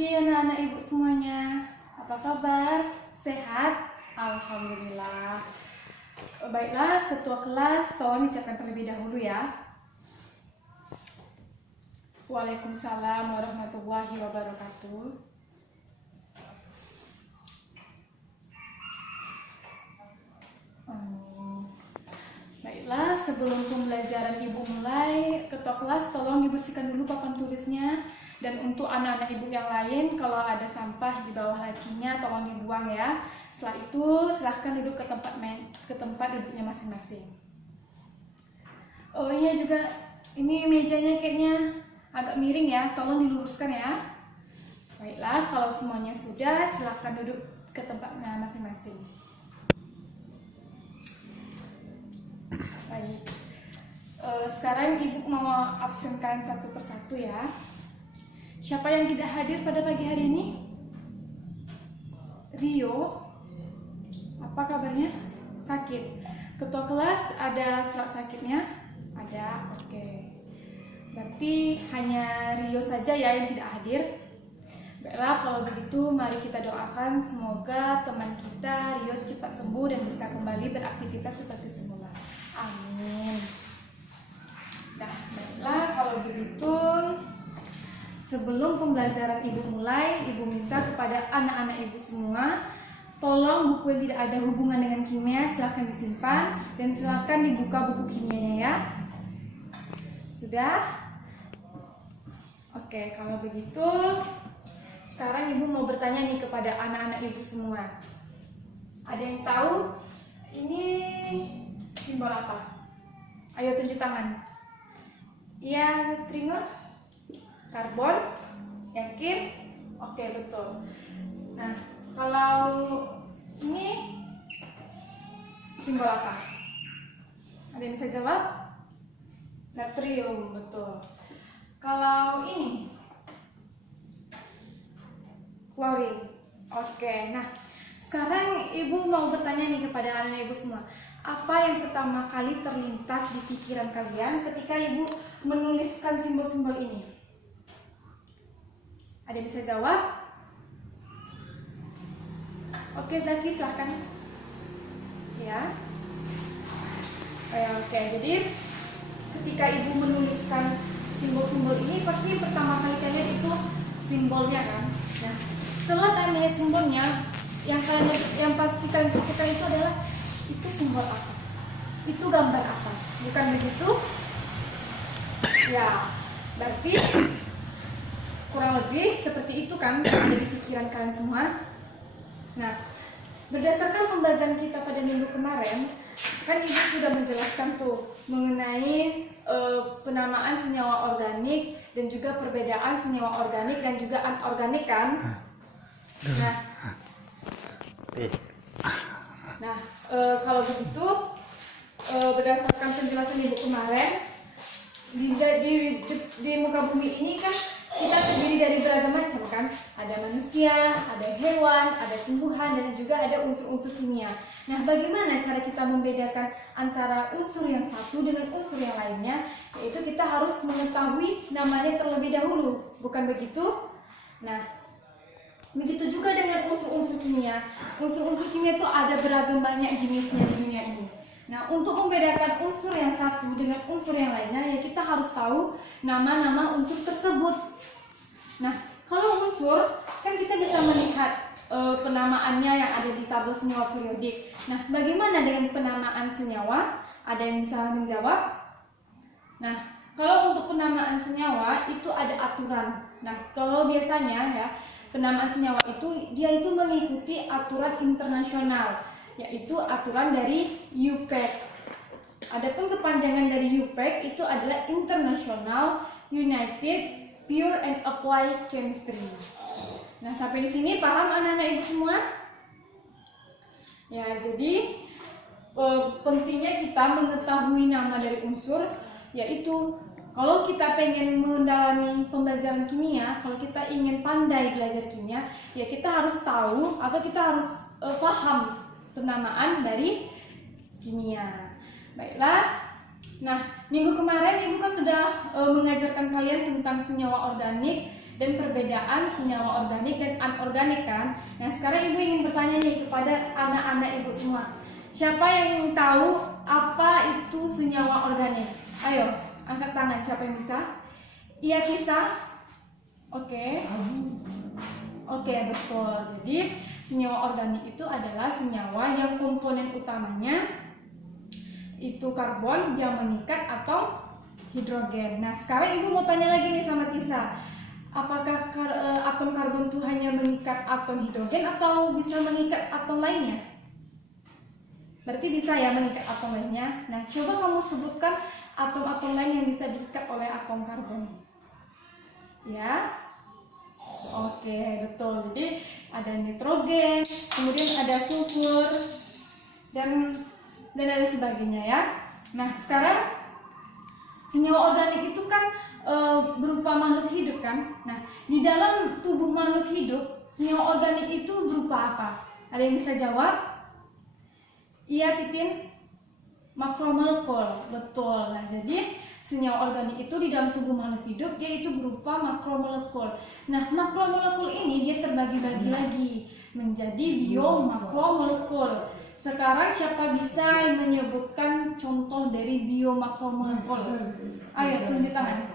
pagi anak-anak ibu semuanya. Apa kabar? Sehat? Alhamdulillah. Baiklah, ketua kelas tolong disiapkan terlebih dahulu ya. Waalaikumsalam warahmatullahi wabarakatuh. Baiklah, sebelum pembelajaran ibu mulai, ketua kelas tolong dibersihkan dulu papan tulisnya. Dan untuk anak-anak ibu yang lain, kalau ada sampah di bawah lacinya tolong dibuang ya. Setelah itu silahkan duduk ke tempat duduknya masing-masing. Oh iya juga, ini mejanya kayaknya agak miring ya, tolong diluruskan ya. Baiklah, kalau semuanya sudah, silahkan duduk ke tempatnya masing-masing. Baik, sekarang ibu mau absenkan satu persatu ya. Siapa yang tidak hadir pada pagi hari ini? Rio, apa kabarnya? Sakit. Ketua kelas ada surat sakitnya? Ada, oke. Berarti hanya Rio saja ya yang tidak hadir. Baiklah, kalau begitu mari kita doakan semoga teman kita Rio cepat sembuh dan bisa kembali beraktivitas seperti semula. Amin. Nah, baiklah kalau begitu sebelum pembelajaran ibu mulai, ibu minta kepada anak-anak ibu semua, tolong buku yang tidak ada hubungan dengan kimia silahkan disimpan dan silahkan dibuka buku kimianya ya. Sudah? Oke, kalau begitu sekarang ibu mau bertanya nih kepada anak-anak ibu semua. Ada yang tahu ini simbol apa? Ayo tunjuk tangan. Iya, Trinur? Karbon? Yakin? Oke, betul. Nah, kalau ini simbol apa? Ada yang bisa jawab? Natrium, betul. Kalau ini klorin. Oke, nah sekarang ibu mau bertanya nih kepada anak-anak ibu semua. Apa yang pertama kali terlintas di pikiran kalian ketika ibu menuliskan simbol-simbol ini? Ada yang bisa jawab? Oke, Zaki silahkan. Ya. Oke, jadi ketika ibu menuliskan simbol-simbol ini pasti pertama kali kalian itu simbolnya kan. Nah, setelah kalian lihat simbolnya, yang pasti kalian pikirkan itu adalah itu simbol apa? Itu gambar apa? Bukan begitu? Ya, berarti kurang lebih seperti itu kan yang ada di pikiran kalian semua. Nah, berdasarkan pembelajaran kita pada minggu kemarin, kan ibu sudah menjelaskan tuh mengenai penamaan senyawa organik dan juga perbedaan senyawa organik dan juga anorganik kan. Nah, kalau begitu berdasarkan penjelasan ibu kemarin di muka bumi ini kan kita terdiri dari beragam macam kan, ada manusia, ada hewan, ada tumbuhan, dan juga ada unsur-unsur kimia. Nah, bagaimana cara kita membedakan antara unsur yang satu dengan unsur yang lainnya? Yaitu kita harus mengetahui namanya terlebih dahulu, bukan begitu? Nah, begitu juga dengan unsur-unsur kimia. Unsur-unsur kimia itu ada beragam banyak jenisnya di dunia ini. Nah, untuk membedakan unsur yang satu dengan unsur yang lainnya, ya kita harus tahu nama-nama unsur tersebut. Nah, kalau unsur, kan kita bisa melihat penamaannya yang ada di tabel senyawa periodik. Nah, bagaimana dengan penamaan senyawa? Ada yang bisa menjawab? Nah, kalau untuk penamaan senyawa itu ada aturan. Nah, kalau biasanya ya, penamaan senyawa itu dia itu mengikuti aturan internasional, yaitu aturan dari UPAC. Adapun kepanjangan dari UPAC itu adalah International United Pure and Applied Chemistry. Nah, sampai di sini paham anak-anak ibu semua? Ya, jadi pentingnya kita mengetahui nama dari unsur, yaitu kalau kita pengen mendalami pembelajaran kimia, kalau kita ingin pandai belajar kimia, ya kita harus tahu atau kita harus paham penamaan dari kimia. Baiklah. Nah, minggu kemarin ibu kan sudah mengajarkan kalian tentang senyawa organik dan perbedaan senyawa organik dan anorganik kan. Nah sekarang ibu ingin bertanya nih kepada anak-anak ibu semua, siapa yang tahu apa itu senyawa organik? Ayo angkat tangan, siapa yang bisa? Iya bisa? Oke. Oke, betul. Jadi senyawa organik itu adalah senyawa yang komponen utamanya itu karbon yang mengikat atau hidrogen. Nah sekarang ibu mau tanya lagi nih sama Tisa, apakah atom karbon itu hanya mengikat atom hidrogen atau bisa mengikat atom lainnya? Berarti bisa ya mengikat atom lainnya. Nah coba kamu sebutkan atom-atom lain yang bisa diikat oleh atom karbon. Ya, oke betul. Jadi ada nitrogen, kemudian ada sulfur dan lain sebagainya ya. Nah sekarang senyawa organik itu kan berupa makhluk hidup kan. Nah di dalam tubuh makhluk hidup senyawa organik itu berupa apa? Ada yang bisa jawab? Iya Titin? Makromolekul, betul. Nah jadi senyawa organik itu di dalam tubuh makhluk hidup yaitu berupa makromolekul. Nah makromolekul ini dia terbagi-bagi lagi menjadi biomakromolekul. Sekarang siapa bisa menyebutkan contoh dari biomakromolekul? Ayo tunjuk tangan.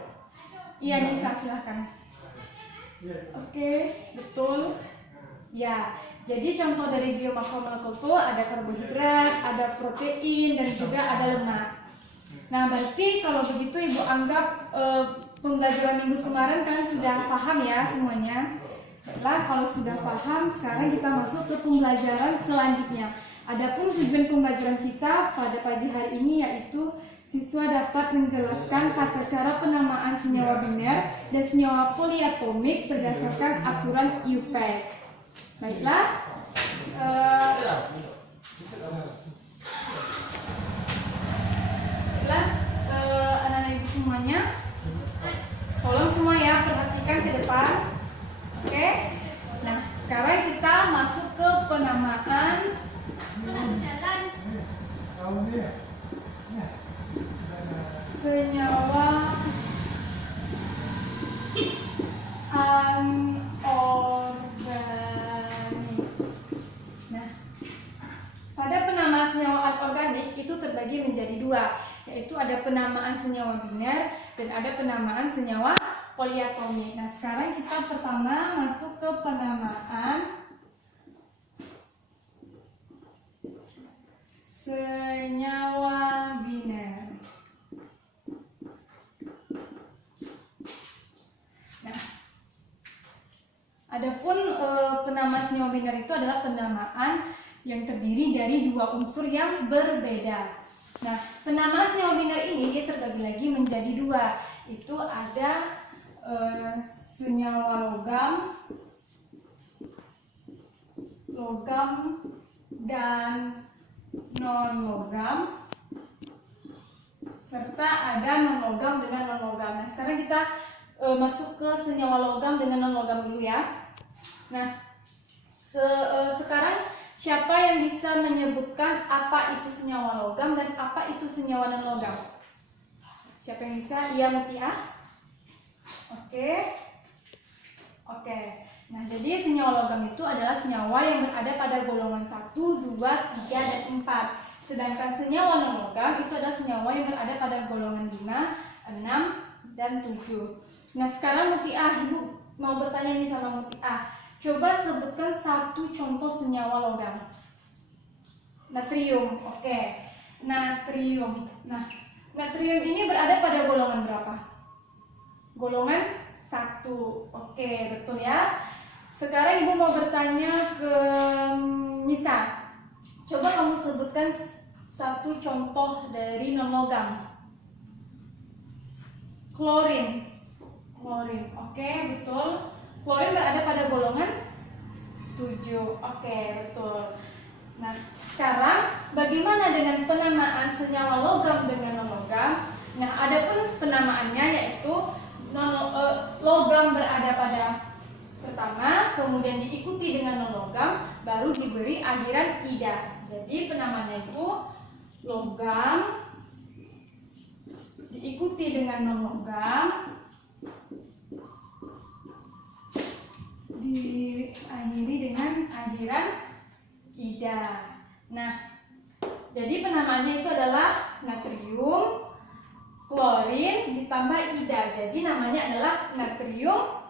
Iya Nisa silahkan. Oke, betul. Ya, jadi contoh dari biomakromolekul itu ada karbohidrat, ada protein, dan juga ada lemak. Nah, berarti kalau begitu ibu anggap pembelajaran minggu kemarin kalian sudah paham ya semuanya. Baiklah, kalau sudah paham, sekarang kita masuk ke pembelajaran selanjutnya. Adapun tujuan pembelajaran kita pada pagi hari ini yaitu siswa dapat menjelaskan tata cara penamaan senyawa biner dan senyawa poliatomik berdasarkan aturan IUPAC. Baiklah, anak-anak ibu semuanya, tolong semua ya perhatikan ke depan. Oke, nah sekarang kita masuk ke penamaan senyawa anorganik. Nah, pada penamaan senyawa anorganik itu terbagi menjadi dua, yaitu ada penamaan senyawa biner dan ada penamaan senyawa poliatomik. Nah, sekarang kita pertama masuk ke penamaan senyawa biner. Nah, adapun penamaan senyawa biner itu adalah penamaan yang terdiri dari dua unsur yang berbeda. Nah, penamaan senyawa biner ini dia terbagi lagi menjadi dua. Itu ada senyawa logam dan non-logam, serta ada non-logam dengan non-logam. Nah, sekarang kita masuk ke senyawa logam dengan non-logam dulu ya. Nah, sekarang siapa yang bisa menyebutkan apa itu senyawa logam dan apa itu senyawa non-logam? Siapa yang bisa? Iya, Mutia. Oke. Nah, jadi senyawa logam itu adalah senyawa yang berada pada golongan 1, 2, 3, dan 4. Sedangkan senyawa non-logam itu adalah senyawa yang berada pada golongan 5, 6, dan 7. Nah, sekarang Mutia, ibu mau bertanya nih sama Mutia. Coba sebutkan satu contoh senyawa logam. Natrium, oke. Natrium. Nah, natrium ini berada pada golongan berapa? Golongan 1. Oke, betul ya. Sekarang ibu mau bertanya ke Nisa. Coba kamu sebutkan satu contoh dari non-logam. Klorin. Oke, betul. Klorin berada pada golongan 7. Oke, betul. Nah, sekarang bagaimana dengan penamaan senyawa logam dengan non-logam? Nah, adapun penamaannya yaitu logam berada pada pertama, kemudian diikuti dengan non-logam, baru diberi akhiran ida. Jadi penamaannya itu logam diikuti dengan non-logam, kehadiran ida. Nah, jadi penamaannya itu adalah natrium klorin ditambah ida. Jadi namanya adalah natrium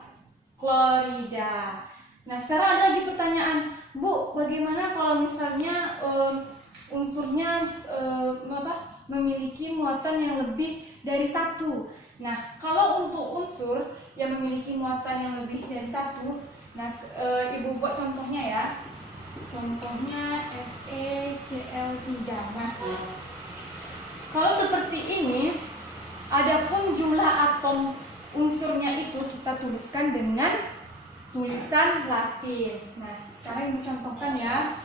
klorida. Nah, sekarang ada lagi pertanyaan, Bu, bagaimana kalau misalnya unsurnya memiliki muatan yang lebih dari satu? Nah, kalau untuk unsur yang memiliki muatan yang lebih dari satu, nah, Ibu buat contohnya ya. Contohnya FeCl3. Nah, kalau seperti ini, adapun jumlah atom unsurnya itu kita tuliskan dengan tulisan Latin. Nah, sekarang Ibu contohkan ya.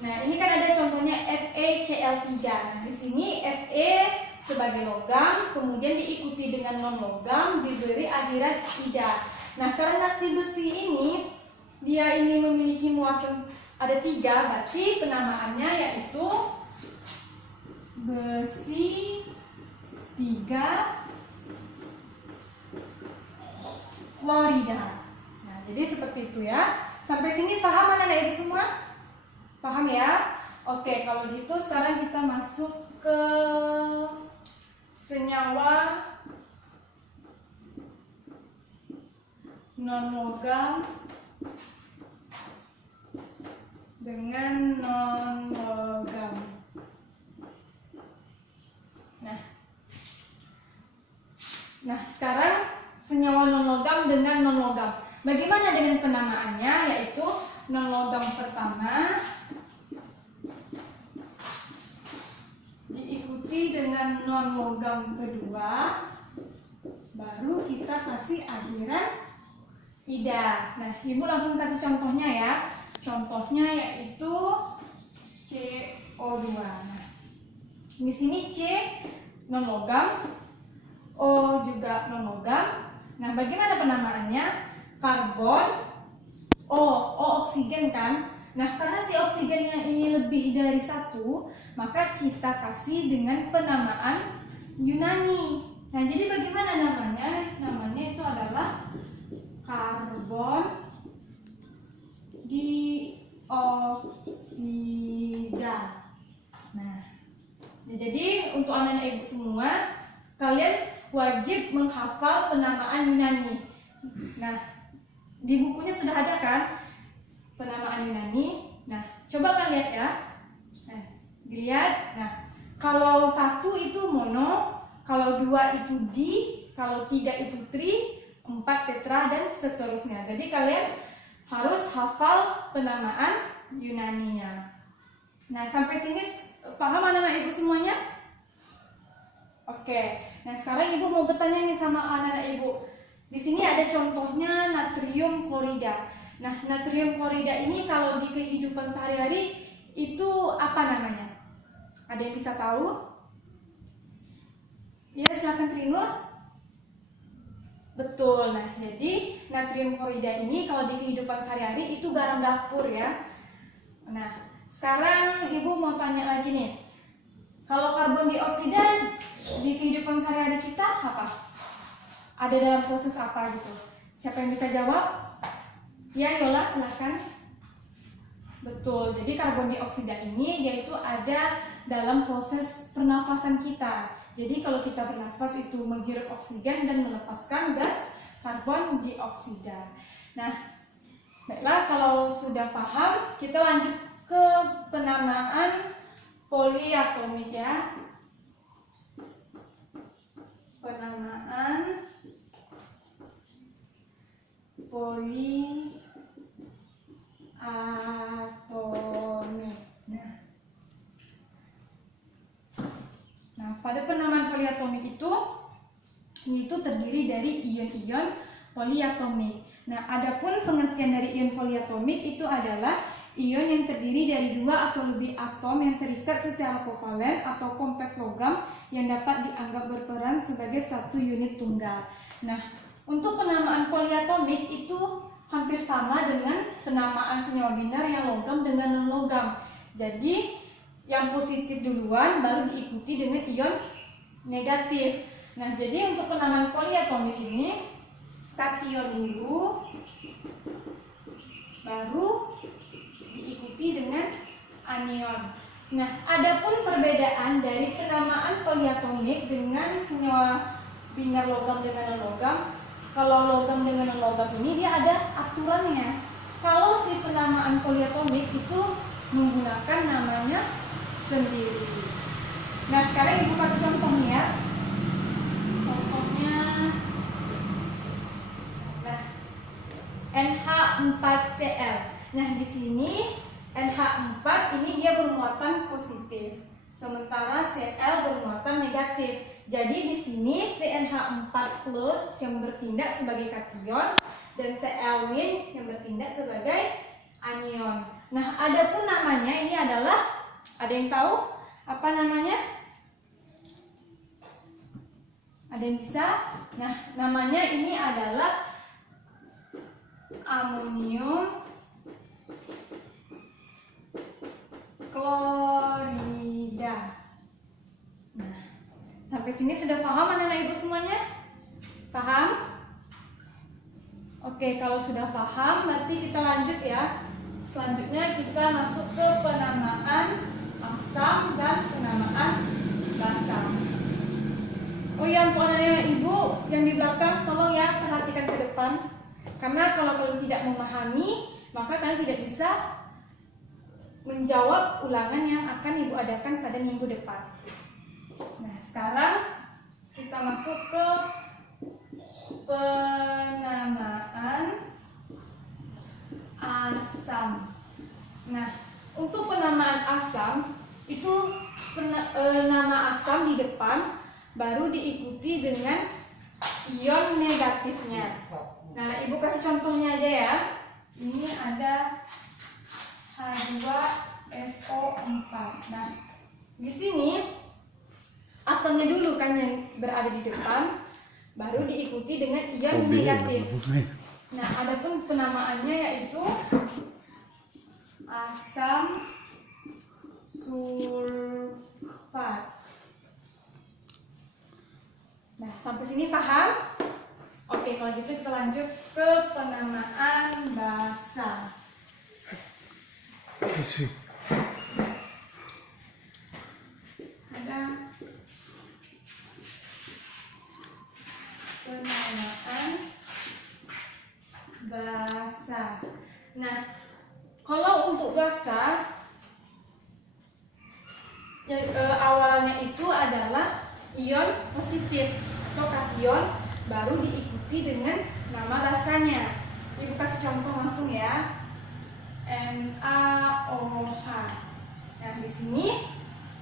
Nah, ini kan ada contohnya FeCl3. Nah, di sini Fe sebagai logam, kemudian diikuti dengan non logam, diberi akhiran ida. Nah, karena si besi ini dia ini memiliki muatan ada 3, berarti penamaannya yaitu besi 3 klorida. Nah, jadi seperti itu ya. Sampai sini paham anak-anak ibu semua? Paham ya? Oke, kalau gitu sekarang kita masuk ke senyawa non-logam dengan non-logam. Nah, sekarang senyawa non-logam dengan non-logam. Bagaimana dengan penamaannya? Yaitu non-logam pertama diikuti dengan non-logam kedua, baru kita kasih akhiran ida. Nah, Ibu langsung kasih contohnya ya. Contohnya yaitu CO2. Nah, di sini C non-logam, O juga non-logam. Nah, bagaimana penamaannya? Karbon, O oksigen kan? Nah, karena si oksigen yang ini lebih dari 1, maka kita kasih dengan penamaan Yunani. Nah, jadi bagaimana namanya? Namanya itu adalah karbon dioksida. Nah, jadi untuk anak-anak ibu semua, kalian wajib menghafal penamaan Yunani. Nah, di bukunya sudah ada kan penamaan Yunani. Nah, coba kalian lihat ya. Nah, dilihat. Nah, kalau 1 itu mono, kalau 2 itu di, kalau 3 itu tri, 4 tetra dan seterusnya. Jadi kalian harus hafal penamaan Yunaninya. Nah, sampai sini paham anak-anak ibu semuanya? Oke. Nah, sekarang ibu mau bertanya nih sama anak-anak ibu. Di sini ada contohnya natrium klorida. Nah, natrium klorida ini kalau di kehidupan sehari-hari itu apa namanya? Ada yang bisa tahu? Ya, silakan Trinur. Betul. Nah, jadi natrium klorida ini kalau di kehidupan sehari-hari itu garam dapur ya. Nah, sekarang ibu mau tanya lagi nih. Kalau karbon dioksida di kehidupan sehari-hari kita apa? Ada dalam proses apa gitu? Siapa yang bisa jawab? Ya, Yola, silahkan. Betul. Jadi karbon dioksida ini dia itu ada dalam proses pernafasan kita. Jadi kalau kita bernafas itu menghirup oksigen dan melepaskan gas karbon dioksida. Nah, baiklah, kalau sudah paham, kita lanjut ke penamaan poliatomik ya. Penamaan poliatomik. Nah, pada penamaan poliatomik itu terdiri dari ion-ion poliatomik. Nah, adapun pengertian dari ion poliatomik itu adalah ion yang terdiri dari 2 atau lebih atom yang terikat secara kovalen atau kompleks logam yang dapat dianggap berperan sebagai satu unit tunggal. Nah, untuk penamaan poliatomik itu hampir sama dengan penamaan senyawa binar yang logam dengan non-logam. Jadi, yang positif duluan baru diikuti dengan ion negatif. Nah, jadi untuk penamaan poliatomik ini kation dulu, baru anion. Nah, adapun perbedaan dari penamaan poliatomik dengan senyawa binar logam dengan non-logam. Kalau logam dengan non-logam ini dia ada aturannya. Kalau si penamaan poliatomik itu menggunakan namanya sendiri. Nah, sekarang Ibu kasih contohnya ya. Contohnya nah, NH4Cl. Nah, di sini NH4 ini dia bermuatan positif, sementara Cl bermuatan negatif. Jadi di sini CnH4+ yang bertindak sebagai kation dan Cl- yang bertindak sebagai anion. Nah, adapun namanya ini adalah, ada yang tahu apa namanya? Ada yang bisa? Nah, namanya ini adalah amonium klorida. Nah, sampai sini sudah paham anak-anak Ibu semuanya? Paham? Oke, kalau sudah paham berarti kita lanjut ya. Selanjutnya kita masuk ke penamaan asam dan penamaan basa. Oh ya, untuk anak-anak Ibu yang di belakang tolong ya perhatikan ke depan. Karena kalau kalian tidak memahami, maka kalian tidak bisa menjawab ulangan yang akan Ibu adakan pada minggu depan. Nah, sekarang kita masuk ke penamaan asam. Nah, untuk penamaan asam itu nama asam di depan baru diikuti dengan ion negatifnya. Nah, Ibu kasih contohnya aja ya. Ini ada H2SO4. Nah, di sini asamnya dulu kan yang berada di depan, baru diikuti dengan ion negatif. Nah, adapun penamaannya yaitu asam sulfat. Nah, sampai sini paham? Oke, kalau gitu kita lanjut ke penamaan basa. Ada penamaan basa. Nah, kalau untuk basa yang awalnya itu adalah ion positif atau kation, baru diikuti dengan nama basanya. Ibu kasih contoh langsung ya. NaOH. Nah, di sini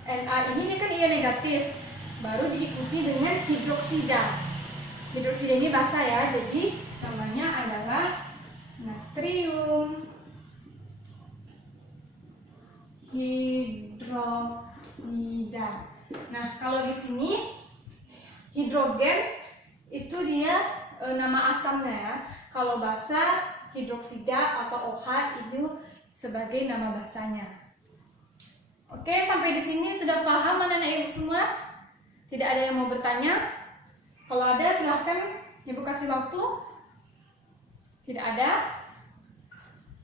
Na ini kan ion negatif, baru diikuti dengan hidroksida. Hidroksida ini basa ya, jadi namanya adalah natrium hidroksida. Nah, kalau di sini hidrogen itu dia nama asamnya ya. Kalau basa hidroksida atau OH itu sebagai nama basanya. Oke, sampai di sini sudah paham anak-anak Ibu semua? Tidak ada yang mau bertanya? Kalau ada silahkan Ibu kasih waktu. Tidak ada?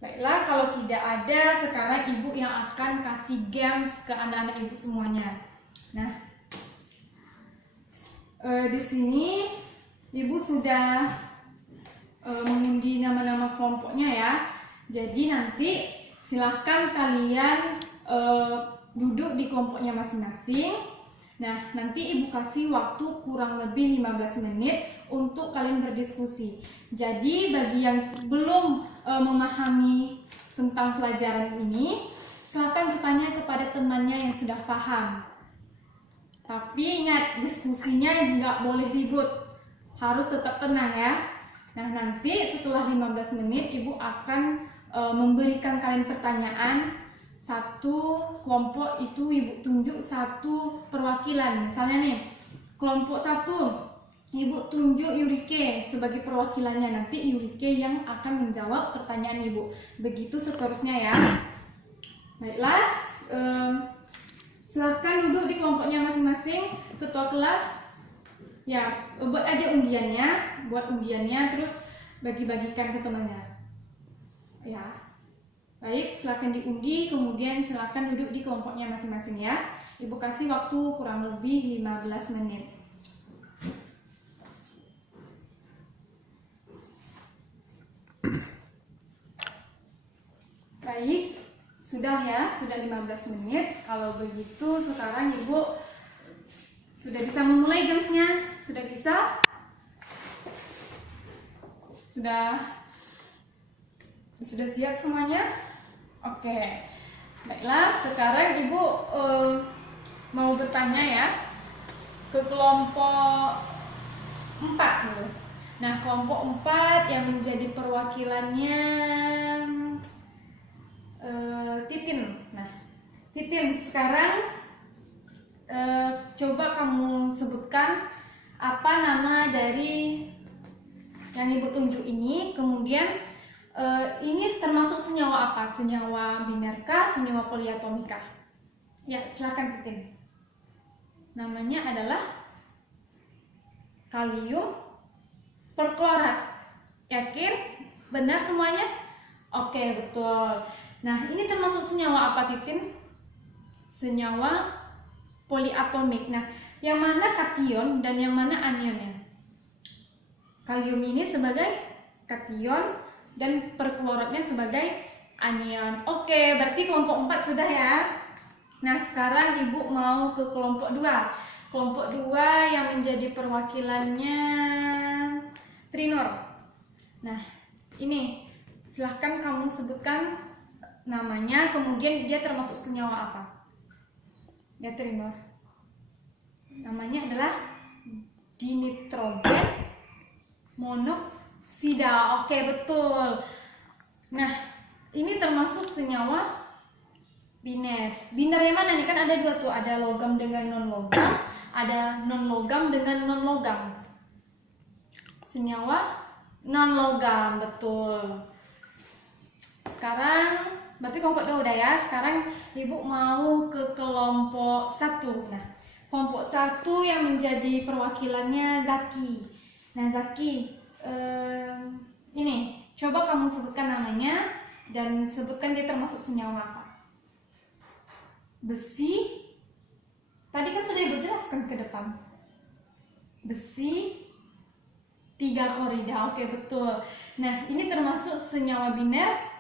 Baiklah, kalau tidak ada, sekarang Ibu yang akan kasih games ke anak-anak Ibu semuanya. Nah, di sini Ibu sudah mengundi nama-nama kelompoknya ya. Jadi nanti silahkan kalian duduk di kelompoknya masing-masing. Nah, nanti Ibu kasih waktu kurang lebih 15 menit untuk kalian berdiskusi. Jadi bagi yang belum memahami tentang pelajaran ini, silahkan bertanya kepada temannya yang sudah paham. Tapi ingat, diskusinya nggak boleh ribut, harus tetap tenang ya. Nah, nanti setelah 15 menit Ibu akan memberikan kalian pertanyaan. Satu kelompok itu Ibu tunjuk satu perwakilan. Misalnya nih, kelompok 1 Ibu tunjuk Yurike sebagai perwakilannya. Nanti Yurike yang akan menjawab pertanyaan Ibu. Begitu seterusnya ya. Baiklah, silahkan duduk di kelompoknya masing-masing. Ketua kelas ya, buat aja undiannya, terus bagi-bagikan ke temannya. Ya. Baik, silakan diundi, kemudian silakan duduk di kelompoknya masing-masing ya. Ibu kasih waktu kurang lebih 15 menit. Baik, sudah ya, sudah 15 menit. Kalau begitu sekarang Ibu sudah bisa memulai gamesnya? Sudah bisa? Sudah siap semuanya? Oke, baiklah. Sekarang Ibu mau bertanya ya ke kelompok 4 dulu. Nah, kelompok 4 yang menjadi perwakilannya Titin. Nah, Titin, sekarang coba kamu sebutkan apa nama dari yang Ibu tunjuk ini, kemudian ini termasuk senyawa apa? Senyawa binerkah, senyawa poliatomikah? Ya, silakan Titin. Namanya adalah kalium perklorat. Yakin? Benar semuanya? Oke, betul. Nah, ini termasuk senyawa apa Titin? Senyawa poliatomik. Nah, yang mana kation dan yang mana anionnya? Kalium ini sebagai kation dan perkloratnya sebagai anion. Oke, berarti kelompok 4 sudah ya. Nah, sekarang Ibu mau ke kelompok 2. Kelompok 2 yang menjadi perwakilannya Trinor. Nah, ini silahkan kamu sebutkan namanya, kemudian dia termasuk senyawa apa? Ya, Trinor. Namanya adalah dinitrogen monoksida. Oke, betul. Nah, ini termasuk senyawa biner. Biner yang mana nih? Kan ada dua tuh, ada logam dengan non-logam, ada non-logam dengan non-logam. Senyawa non-logam, betul. Sekarang berarti kelompok 2 udah ya. Sekarang Ibu mau ke kelompok 1. Nah, kelompok 1 yang menjadi perwakilannya Zaki. Nah, Zaki, ini coba kamu sebutkan namanya dan sebutkan dia termasuk senyawa apa. Besi, tadi kan sudah Ibu jelaskan ke depan. Besi 3 klorida. Oke, betul. Nah, ini termasuk senyawa biner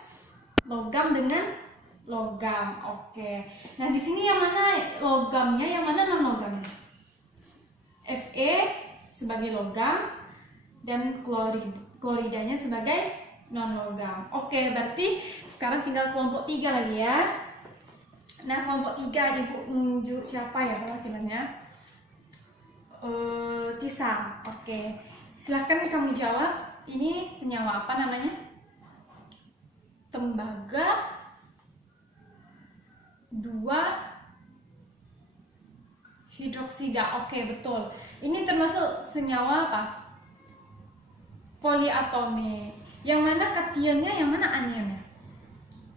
logam dengan logam. Oke. Nah, di sini yang mana logamnya, yang mana non logamnya? Fe sebagai logam dan kloridanya sebagai non logam. Oke, berarti sekarang tinggal kelompok 3 lagi ya. Nah, kelompok 3 Ibu menunjuk siapa ya perwakilannya? Tisa. Oke. Silahkan kamu jawab. Ini senyawa apa namanya? Tembaga 2 hidroksida. Oke, betul. Ini termasuk senyawa apa? Poliatomik. Yang mana kationnya, yang mana anionnya?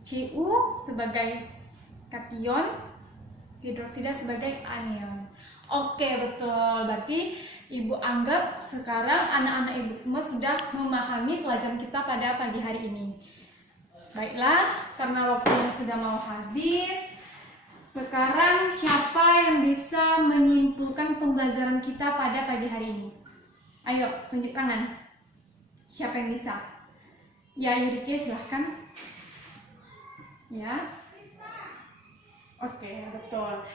Cu sebagai kation, hidroksida sebagai anion. Oke, betul. Berarti Ibu anggap sekarang anak-anak Ibu semua sudah memahami pelajaran kita pada pagi hari ini. Baiklah, karena waktunya sudah mau habis, sekarang siapa yang bisa menyimpulkan pembelajaran kita pada pagi hari ini? Ayo, tunjuk tangan. Siapa yang bisa? Ya, Yurike, silahkan. Ya. Oke, betul.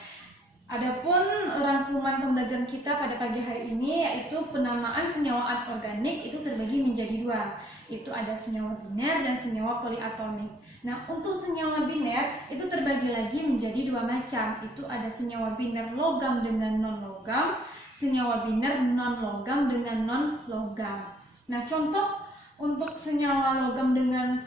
Adapun rangkuman pembelajaran kita pada pagi hari ini yaitu penamaan senyawa anorganik itu terbagi menjadi 2. Itu ada senyawa biner dan senyawa poliatomik. Nah, untuk senyawa biner itu terbagi lagi menjadi 2 macam. Itu ada senyawa biner logam dengan non-logam, senyawa biner non-logam dengan non-logam. Nah, contoh untuk senyawa logam dengan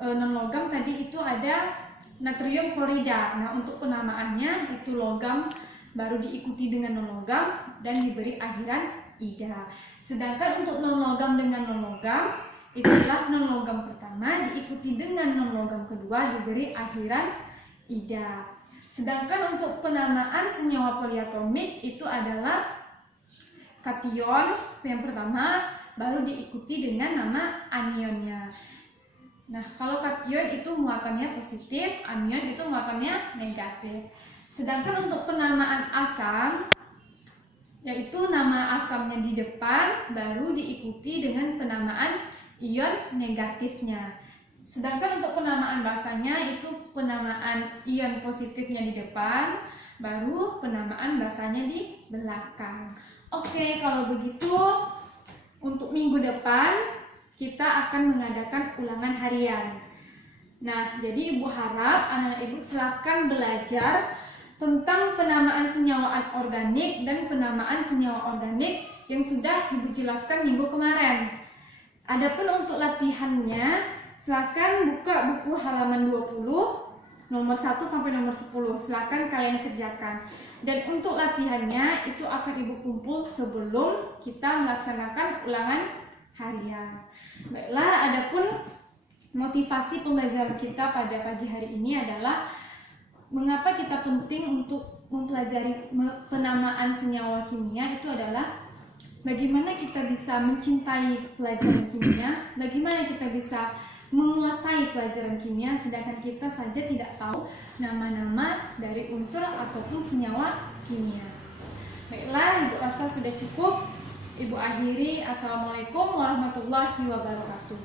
non-logam tadi itu ada natrium klorida. Nah, untuk penamaannya itu logam baru diikuti dengan non-logam dan diberi akhiran ida. Sedangkan untuk non-logam dengan non-logam itu adalah non-logam pertama diikuti dengan non-logam kedua diberi akhiran ida. Sedangkan untuk penamaan senyawa poliatomik itu adalah kation yang pertama baru diikuti dengan nama anionnya. Nah, kalau kation itu muatannya positif, anion itu muatannya negatif. Sedangkan untuk penamaan asam, yaitu nama asamnya di depan, baru diikuti dengan penamaan ion negatifnya. Sedangkan untuk penamaan basanya itu penamaan ion positifnya di depan, baru penamaan basanya di belakang. Oke, kalau begitu untuk minggu depan kita akan mengadakan ulangan harian. Nah, jadi Ibu harap anak-anak Ibu silakan belajar tentang penamaan senyawa anorganik dan penamaan senyawa organik yang sudah Ibu jelaskan minggu kemarin. Adapun untuk latihannya, silakan buka buku halaman 20, nomor 1 sampai nomor 10. Silakan kalian kerjakan. Dan untuk latihannya itu akan Ibu kumpul sebelum kita melaksanakan ulangan harian. Baiklah, adapun motivasi pembelajaran kita pada pagi hari ini adalah mengapa kita penting untuk mempelajari penamaan senyawa kimia itu adalah bagaimana kita bisa mencintai pelajaran kimia, bagaimana kita bisa menguasai pelajaran kimia sedangkan kita saja tidak tahu nama-nama dari unsur ataupun senyawa kimia. Baiklah, Ibu rasa sudah cukup. Ibu akhiri. Assalamualaikum warahmatullahi wabarakatuh.